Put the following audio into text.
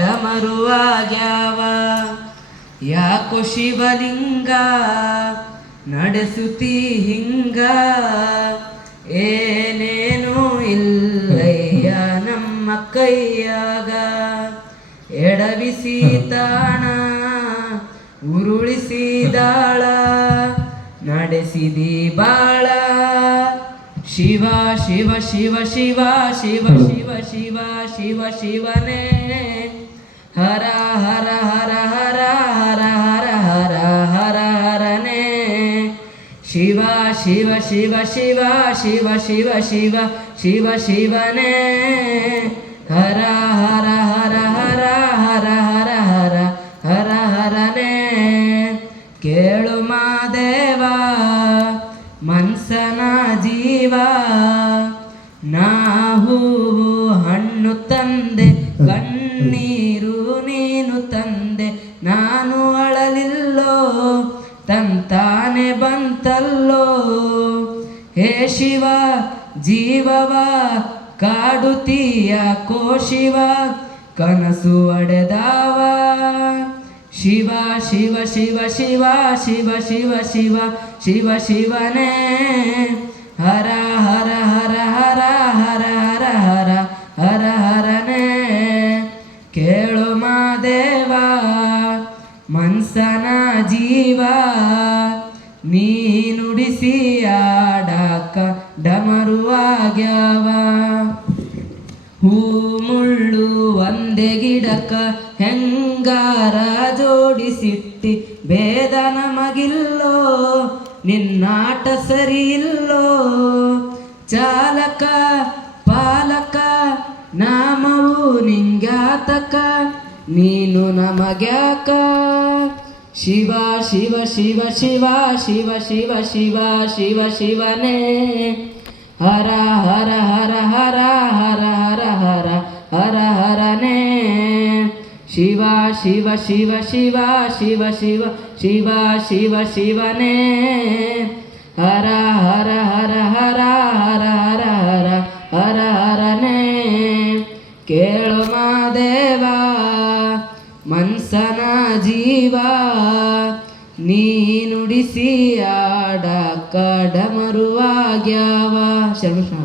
ಡಮರುವಾಗ್ಯಾವ. ಯಾಕೋ ಶಿವಲಿಂಗ ನಡೆಸುತ್ತಿ ಹಿಂಗ, ಏನೇನೂ ಇಲ್ಲಯ್ಯ ನಮ್ಮ ಕೈಯಾಗ. ಎಡವಿಸಿ ತಾಣ ಉರುಳಿಸಿದಾಳ, ನಡೆಸಿದಿ ಬಾಳ. ಶಿವ ಶಿವ ಶಿವ ಶಿವ ಶಿವ ಶಿವ ಶಿವ ಶಿವ ಶಿವನೇ, ಹರ ಹರ ಹರ ಹರ ಹರ ಹರ ಹರ ಹರ ಹರನೇ. ಶಿವ ಶಿವ ಶಿವ ಶಿವ ಶಿವ ಶಿವ ಶಿವ ಶಿವ ಶಿವನೇ, ಹರ ಹರ ಹರ ಹರ ಹರ ಹರ ಹರ ಹರ ಹರನೇ. ಕೇಳು ಮಾದೇವ ಮನ್ಸನ ಜೀವ, ನಾ ಹೂವು ಹಣ್ಣು ತಂದೆ, ಕಣ್ಣೀರು ನೀನು ತಂದೆ. ನಾನು ಅಳಲಿಲ್ಲೋ ತಂತಾನೆ ಬಂತಲ್ಲೋ, ಹೇ ಶಿವ ಜೀವವ ಕಾಡುತ್ತೀಯ ಕೋ ಶಿವ, ಕನಸು ಒಡೆದಾವ. ಶಿವ ಶಿವ ಶಿವ ಶಿವ ಶಿವ ಶಿವ ಶಿವ ಶಿವ ಶಿವನೇ, ಹರ ಹರ ಹರ ಹರ ಹರ ಹರ ಹರ ಹರ ಹರನೇ. ಕೇಳು ಮಾದೇವ ಮನ್ಸನ ಜೀವ, ನೀ ನುಡಿಸಿ ಆಡಾಕ ಡಮರುವಾಗ್ಯಾವ. ಹೂ ಮುಳ್ಳು ಒಂದೇ ಗಿಡಕ ಹೆಂಗಾರ ಜೋಡಿಸಿಟ್ಟಿ, ಭೇದ ನಮಗಿಲ್ಲೋ ನಿನ್ನಾಟ ಸರಿಯಿಲ್ಲೋ. ಚಾಲಕ ಪಾಲಕ ನಾಮವು ನಿಂಗ್ಯಾತಕ, ನೀನು ನಮಗ್ಯಾಕ. ಶಿವ ಶಿವ ಶಿವ ಶಿವ ಶಿವ ಶಿವ ಶಿವ ಶಿವ ಶಿವನೇ, ಹರ ಹರ ಹರ ಹರ ಹರ ಹರ ಹರ ಹರ ಹರನೇ. ಶಿವ ಶಿವ ಶಿವ ಶಿವ ಶಿವ ಶಿವ ಶಿವ ಶಿವ ಶಿವನೇ, ಹರ ಹರ ಹರ ಹರ ಹರ ಹರ ಹರ ಹರ ಹರನೇ. ಕೇಳು ಮಾದೇವ ಮನ್ಸನ ಜೀವ, ನೀ ನುಡಿಸಿ ಆಡಾಕ ಡಮರುವಾಗ್ಯಾವ. ಶರ್ಮಿಷ್ಣ.